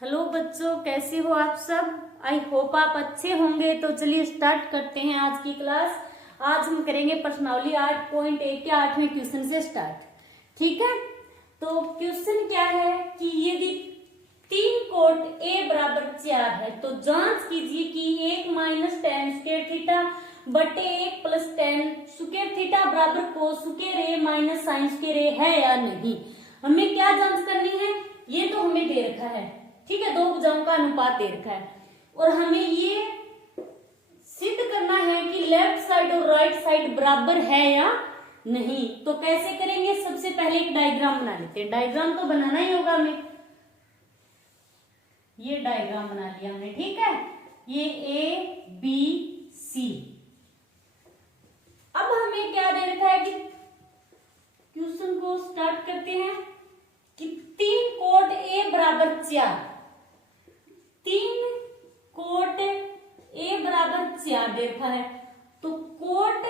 Hello बच्चों, कैसे हो आप सब। आई होप आप अच्छे होंगे। तो चलिए स्टार्ट करते हैं आज की क्लास। आज हम करेंगे प्रश्नावली 8.1 के 8वें क्वेश्चन से स्टार्ट। ठीक है, तो क्वेश्चन क्या है कि यदि 3 कोट ए बराबर 4 है तो जांच कीजिए कि 1 माइनस टेन स्क्वायर थीटा बटे 1 प्लस टेन स्क्वायर थीटा बराबर कोस स्क्वायर ए माइनस साइन स्क्वायर ए है या नहीं। हमें क्या जांच करनी है, ये तो हमें दे रखा है। ठीक है, दो भुजाओं का अनुपात दे रखा है और हमें ये सिद्ध करना है कि लेफ्ट साइड और राइट साइड बराबर है या नहीं। तो कैसे करेंगे, सबसे पहले एक डायग्राम बना लेते हैं। डायग्राम तो बनाना ही होगा हमें। ये डायग्राम बना लिया हमने। ठीक है, ये ए बी सी। अब हमें क्या दे रखा है कि क्वेश्चन को स्टार्ट करते हैं कि 3 कोट ए बराबर 4, 3 कोट ए बराबर 4 देखा है। तो कोट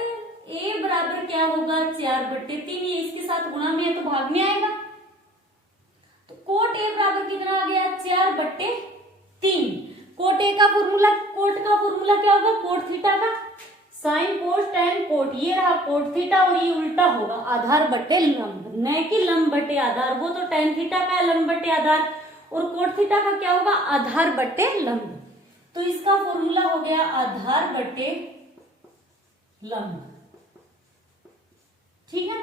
ए बराबर क्या होगा, 4/3। ये इसके साथ गुणा में है तो भाग में आएगा। तो कोट ए बराबर कितना आ गया, 4/3। कोट ए का फॉर्मूला, कोट का फॉर्मूला क्या होगा, कोट थीटा का। साइन कोस टेन कोट, ये रहा कोट थीटा और ये उल्टा होगा आधार बटे लंब, न कि लंब बटे आधार। वो तो टेन थीटा का है, लंब बटे आधार, और कोट थीटा का क्या होगा, आधार बटे लंब। तो इसका फॉर्मूला हो गया आधार बटे लंब। ठीक है,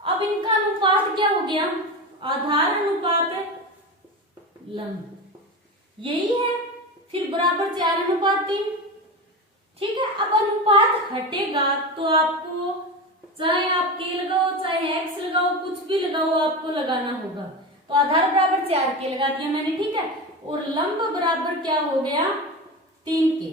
अब इनका अनुपात क्या हो गया, आधार अनुपात लंब, यही है। फिर बराबर 4/3। ठीक है, अब अनुपात हटेगा तो आपको चाहे आप के लगाओ चाहे एक्स लगाओ, कुछ भी लगाओ, आपको लगाना होगा। तो आधार बराबर 4 के लगा दिया मैंने। ठीक है, और लंब बराबर क्या हो गया, 3 के।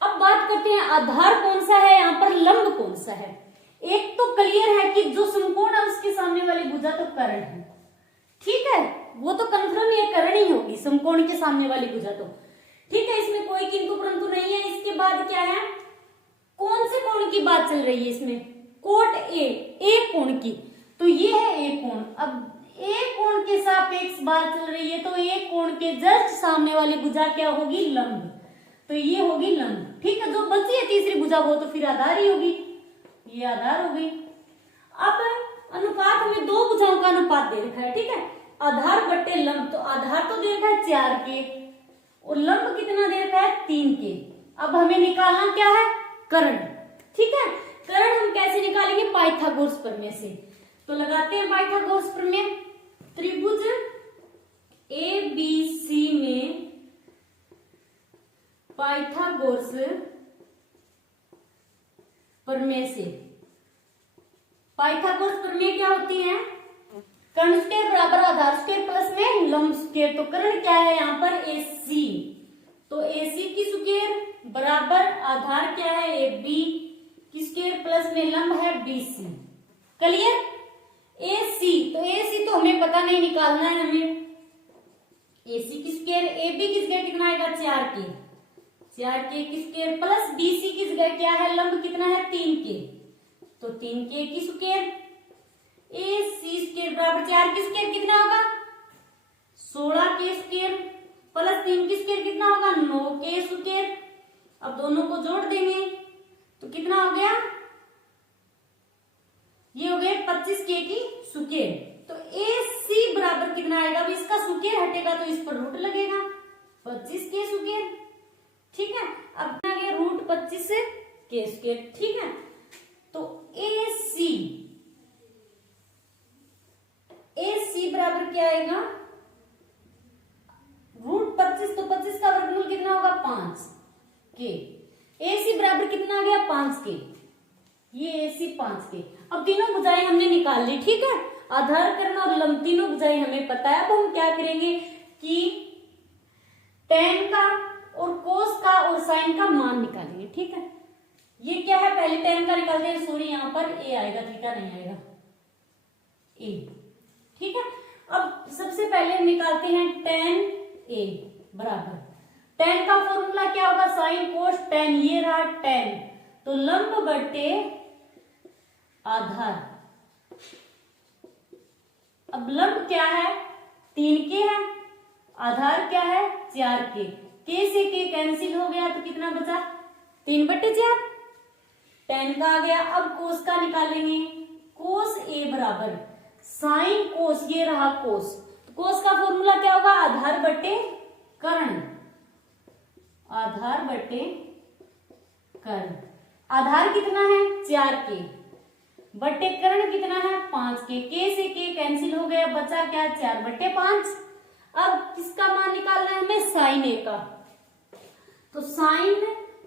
अब बात करते हैं आधार कौन सा है, यहाँ पर लंब कौन सा है। एक तो क्लियर है कि जो समकोण है उसके सामने वाली भुजा तो कर्ण है। ठीक है, वो तो कन्फर्म ये कर्ण ही होगी, समकोण के सामने वाली भुजा तो। ठीक है, इसमें कोई किंतु परंतु नहीं है। इसके बाद क्या है, कौन से कोण की बात चल रही है इसमें, कोट ए कोण की। तो ये है ए कोण। अब ए कोण के सापेक्ष बात चल रही है तो ए कोण के जस्ट सामने वाली भुजा क्या होगी, लंब। तो ये होगी लंब। ठीक है, जो बची है तीसरी भुजा वो तो फिर आधार ही होगी, ये आधार हो गई। अब अनुपात में दो भुजाओं का अनुपात दे रखा है। ठीक है, आधार बटे लंब। तो आधार तो दे रखा है 4 के और लंब कितना दे रखा है, 3 के। अब हमें निकालना क्या है, कर्ण। ठीक है, कर्ण हम कैसे निकालेंगे, पाइथागोरस प्रमेय से। तो लगाते हैं पाइथागोरस प्रमेय। त्रिभुज ए बी सी में पाइथागोरस प्रमेय से। पाइथागोरस प्रमेय क्या होती है, कर्ण स्क्वायर बराबर आधार स्क्वायर प्लस में लंब स्क्वायर। तो कर्ण क्या है यहाँ पर, AC। तो AC की स्क्वायर बराबर आधार क्या है, AB की स्क्वायर प्लस में लंब है BC। क्लियर। AC तो हमें पता नहीं, निकालना है हमें। AC की स्क्वायर, AB की स्क्वायर कितना आएगा, 4 के, 4 के की स्क्वायर प्लस BC की स्क्वायर क्या है, लंब कितना है, 3 के। तो 3 के की स्क्वायर, AC स्क्वायर बराबर 4 की स्क्वायर कितना होगा, 16 के स्क्वायर प्लस 3 की स्क्वायर कितना होगा, 9 के स्क्वायर। अब दोनों को जोड़ देंगे तो कितना हो गया, ये हो गया 25 के की स्क्वायर। तो AC बराबर कितना आएगा, अब इसका स्क्वायर हटेगा तो इस पर रूट लगेगा, 25 के स्क्वायर। ठीक है, अब आ गया रूट 25 के स्क्वायर। ठीक है, तो AC बराबर क्या आएगा, रूट 25। तो 25 का वर्गमूल कितना होगा, 5 के। AC बराबर कितना आ गया, 5 के। ये AC 5 के। अब तीनों भुजाएं हमने निकाल ली। ठीक है, आधार कर्ण और लंब तीनों भुजाएं हमें पता है। अब हम क्या करेंगे कि टेन का और कोस का और साइन का मान निकालेंगे। ठीक है, ये क्या है, पहले टेन का निकालते हैं। सॉरी, यहाँ पर ए आएगा, थीटा नहीं आएगा, ए। ठीक है, अब सबसे पहले निकालते हैं टेन ए बराबर, टेन का फॉर्मूला क्या होगा, साइन कोस टेन। ये रहा टेन, तो लंब बटे आधार। अब लंब क्या है, 3 के है आधार क्या है 4k, k से k कैंसिल हो गया तो कितना बचा 3/4 tan का आ गया। अब कोस का निकालेंगे, कोस a बराबर साइन कोस, ये रहा कोस, तो कोस का फॉर्मूला क्या होगा आधार बटे कर्ण, आधार बटे कर्ण। आधार कितना है 4k बटे कर्ण कितना है 5k, k से k कैंसिल हो गया, बचा क्या 4/5। अब किसका मान निकालना है हमें साइन a का, तो साइन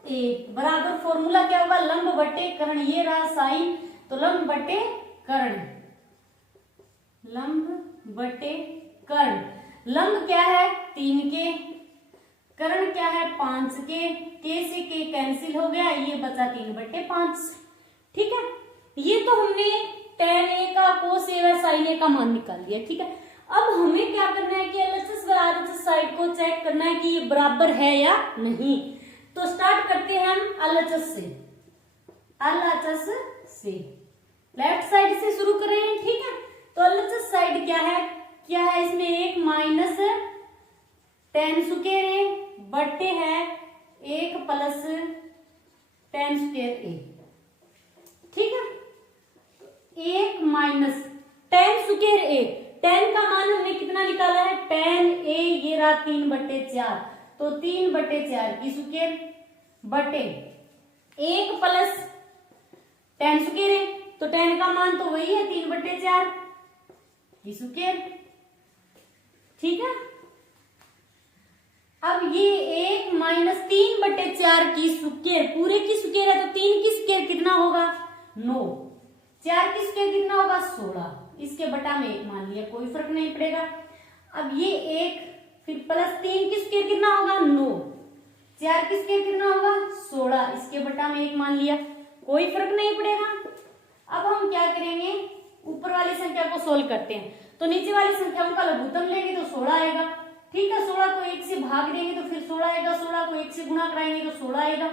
a बराबर फॉर्मूला क्या होगा लंब बटे कर्ण, ये रहा साइन, तो लंब बटे कर्ण, लंब बटे कर्ण। लंब क्या है 3k, कर्ण क्या है 5k, k से k कैंसिल हो गया, ये बचा 3/5। ठीक है, ये तो हमने tan a का cos a व sin a का मान निकाल लिया। ठीक है, अब हमें क्या करना है कि LHS व RHS साइड को चेक करना है कि ये बराबर है या नहीं। तो स्टार्ट करते हैं हम LHS से, LHS से लेफ्ट साइड से शुरू कर रहे हैं। ठीक है, तो LHS साइड क्या है इसमें एक माइनस tan स्क्वायर a बटे है एक प्लस tan स्क्वायर a। ठीक है, एक minus tan square a, tan का मान हमने कितना निकाला है tan a, ये रहा 3/4, तो 3/4 की स्क्वायर बटे एक प्लस tan स्क्वायर a, तो tan का मान तो वही है 3/4 की स्क्वायर। ठीक है, अब ये एक माइनस 3/4 की स्क्वायर, पूरे की स्क्वायर है तो 3 की स्क्वायर कितना होगा 9, 4 की स्क्वायर कितना होगा 16, इसके बटा में 1 मान लिया, कोई फर्क नहीं पड़ेगा। अब ये एक फिर प्लस 3 की स्क्वायर कितना होगा 9, 4 की स्क्वायर कितना होगा 16, इसके बटा में 1 मान लिया, कोई फर्क नहीं पड़ेगा। अब हम क्या करेंगे ऊपर वाली संख्या को सोल्व करते हैं, तो नीचे वाली संख्याओं का लघुत्तम लेंगे तो 16 आएगा। ठीक है, 16 को 1 से भाग देंगे तो फिर 16 आएगा, 16 को 1 से गुणा कराएंगे तो 16 आएगा,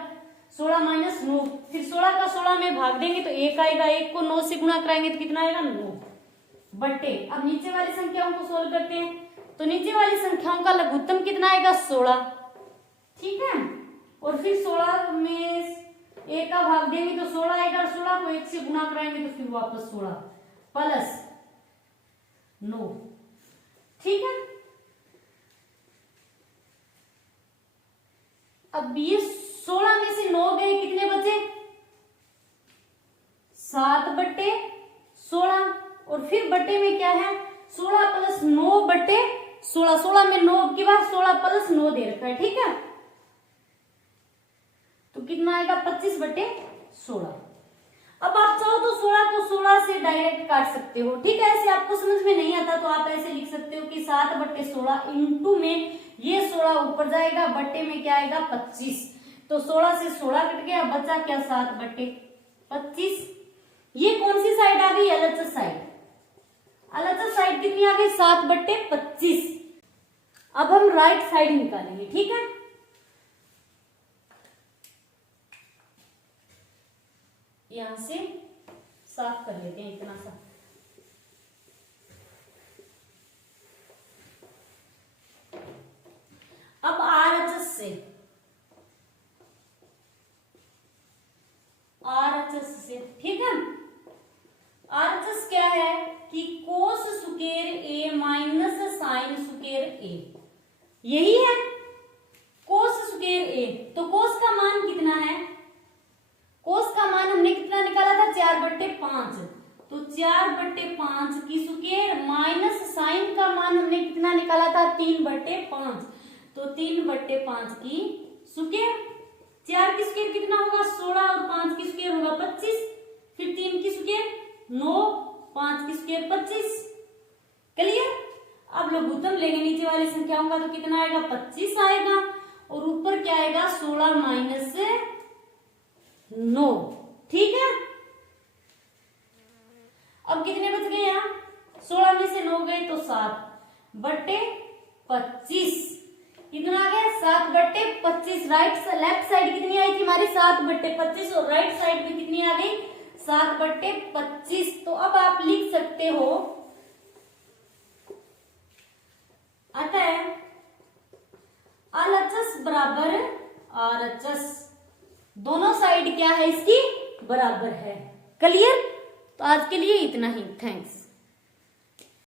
16 माइनस 9, फिर 16 का 16 में भाग देंगे तो 1 आएगा, 1 को 9 से गुणा कराएंगे तो कितना आएगा 9 बटे। अब नीचे वाली संख्याओं को सोल्व करते हैं, तो नीचे वाली संख्याओं का लघुत्तम कितना आएगा 16। ठीक है, और फिर 16 में 1 का भाग देंगे तो 16 आएगा, 16 को 1 से गुणा कराएंगे तो फिर वापस 16 प्लस 9। ठीक है, अब ये 16 में से 9 गए, कितने बचे 7/16, और फिर बटे में क्या है 16 प्लस 9 बटे 16, 16 में 9 के बाद 16 प्लस 9 दे रखा है। ठीक है, तो कितना आएगा 25/16। अब आप चाहो तो 16 को 16 से डायरेक्ट काट सकते हो। ठीक है, ऐसे आपको समझ में नहीं आता तो आप ऐसे लिख सकते हो कि 7/16 इंटू में ये 16 ऊपर जाएगा, बट्टे में क्या आएगा 25, तो 16 से 16 कट गया, बचा क्या 7/25। ये कौन सी साइड आ गई LHS साइड, LHS साइड कितनी आ गई 7/25। अब हम राइट साइड निकालेंगे। ठीक है, यहां से साफ कर लेते हैं इतना सा। अब RHS से, RHS से ठीक है, RHS क्या है कि cos square a minus sine square a, यही है कोस स्क्वायर a। तो कोस का मान कितना है, कोस का मान हमने कितना निकाला था 4/5, तो 4/5 की स्क्वायर माइनस साइन का मान हमने कितना निकाला था 3/5, तो 3/5 की स्क्वायर, 4 की स्क्वायर कितना होगा 16 और 5 की स्क्वायर होगा 25, फिर 3 की स्क्वायर 9, 5 की स्क्वायर 25। क्लियर। अब लघुत्तम लेंगे नीचे वाली संख्याओं का, तो कितना आएगा 25 आएगा, और ऊपर क्या आएगा 16 माइनस 9। ठीक है, अब कितने बच गए यहाँ 16 में से 9 गए तो 7/25, कितना आ गया 7/25। लेफ्ट साइड कितनी आई थी हमारी 7/25, और राइट साइड में कितनी आ गई 7/25। तो अब आप लिख सकते हो, अतः बराबर RHS, दोनों साइड क्या है इसकी बराबर है। क्लियर? तो आज के लिए इतना ही, थैंक्स।